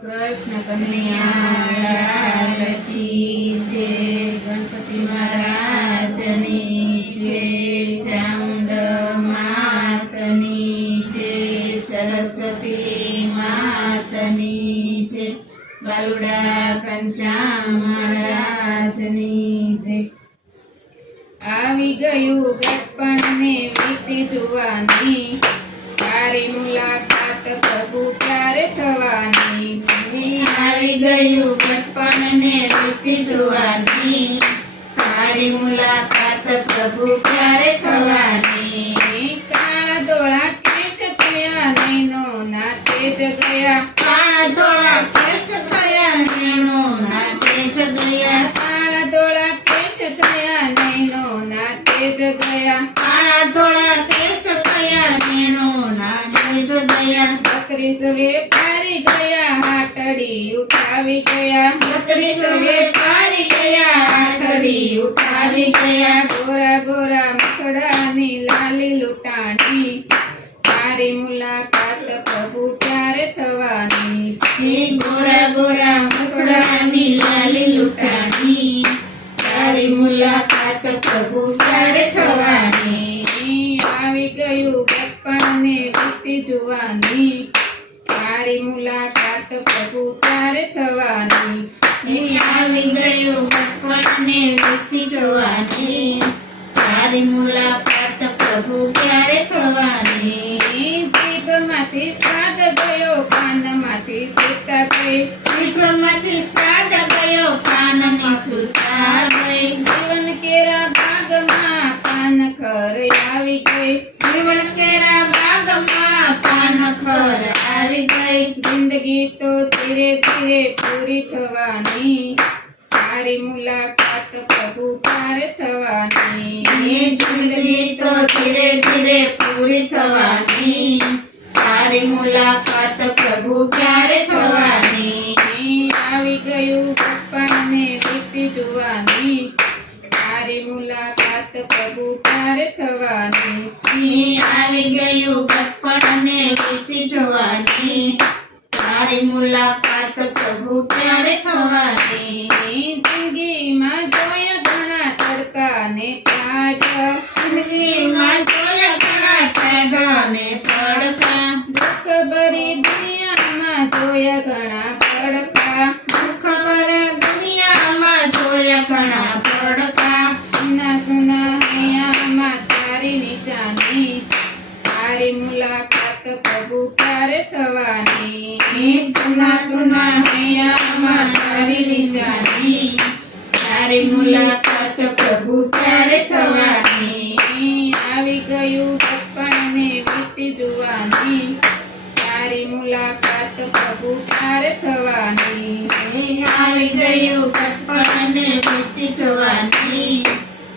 કૃષ્ણ કનૈયા લાલ કી જય. ગણપતિ મહારાજની જય. ચામુંડ માતની જય. સરસ્વતી માતની જય. બાલુડા ઘનશ્યામ મહારાજની જય. આવી ગયું ગટપણને વીતી જોવાની, તારી મુલાકાત પ્રભુ ક્યારે થવાની. આવી ગયું ગટપણને વીતી જોવાની, તારી મુલાકાત પ્રભુ ક્યારે થવાની. કાળા ધોળા કેશ થયા નૈનો નાતે જ ગયા, કાળા ધોળા કેશ થયા નૈનો નાતે જ ગયા. કાળા ધોળા કેશ થયા નૈનો નાતે જ ગયા, કાળા ધોળા કેશ થયા નૈનો નાતે જ ગયા. 32 વેપારી ગયા હાટડી ઉઠાવી ગયા, 32 વેપારી ગયા હાટડી ઉઠાવી ગયા. ગોરા ગોરા મકડાની લાલી લૂંટાણી, તારી મુલાકાત પ્રભુ ક્યારે થવાની. ગોરા ગોરા મકડાની લાલી લૂંટાણી, તારી મુલાકાત પ્રભુ ક્યારે થવાની. આવી ગયું ગટપણને વીતી જોવાની, તારી મુલાકાત પ્રભુ ક્યારે થવાની. આવી ગયું ગટપણને વીતી જોવાની, તારી મુલાકાત પ્રભુ ક્યારે થવાની. જીભમાંથી સ્વાદ ગયો કાનમાંથી સુરતા ગઈ, જીભમાંથી સ્વાદ ગયો કાનની સુરતા ગઈ. જીવન કેરા બાગમાં પાનખર આવી ગઈ, જીવન કેરા બાગમાં પાનખર આવી ગઈ. જિંદગી તો ધીરે ધીરે પૂરી થવાની, તારી મુલાકાત પ્રભુ ક્યારે થવાની. જિંદગી તો ધીરે ધીરે પૂરી થવાની, તારી મુલાકાત પ્રભુ ક્યારે થવાની. આવી ગયું ગટપણને વીતી જોવાની, તારી મુલાકાત પ્રભુ ક્યારે થવાની. આવી ગયું ગટપણને વીતી જોવાની, તારી મુલાકાત પ્રભુ ક્યારે થવાની. જિંદગીમાં જોયા ઘણા તડકા ને ટાઢ, જિંદગીમાં જોયા ઘણા ટાઢ ને તડકા. દુઃખ ભરી દુનિયામાં જોયા ઘણા પડકા, દુઃખ ભરી દુનિયામાં જોયા ઘણા પડકા. સુના સુના હૈયામાં તારી નિશાની, તારી મુલાકાત પ્રભુ ક્યારે થવાની. સુના સુના હૈયામાં તારી નિશાની, તારી મુલાકાત પ્રભુ ક્યારે થવાની. આવી ગયું ગટપણને વીતી જોવાની, તારી મુલાકાત પ્રભુ ક્યારે થવાની. આવી ગયું ગટપણને વીતી જોવાની,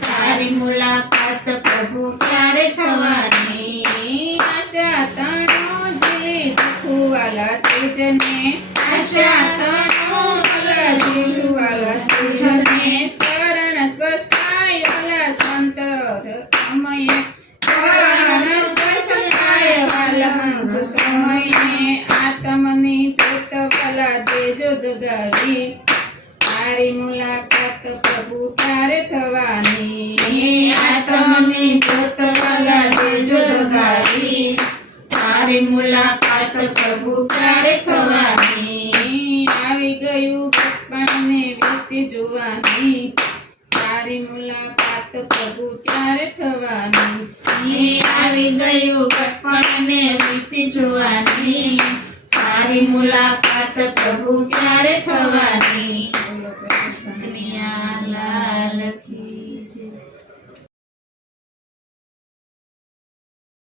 તારી મુલાકાત પ્રભુ ક્યારે થવાની. આશા તણો જીલી જખુવાલા તુજને, આશા તણો જીલુવાલા તુજને. શરણ સ્વસ્થાયલા સંત સમયે, શરણ સ્વસ્થાયલા હંસ સમયે. આત્મની જ્યોત વાલા દેજો જગાવી, તારી મુલાકાત પ્રભુ ક્યારે થવાની. આત્મની જ્યોત વાલા દેજો જગાવી, તારી મુલાકાત પ્રભુ ક્યારે થવાની. આવી ગયું ગટપણને વીતી જોવાની, તારી મુલાકાત પ્રભુ ક્યારે થવાની. આવી ગયું ગટપણને વીતી જોવાની, તારી મુલાકાત પ્રભુ ક્યારે થવાની. કનૈયા લાલ કી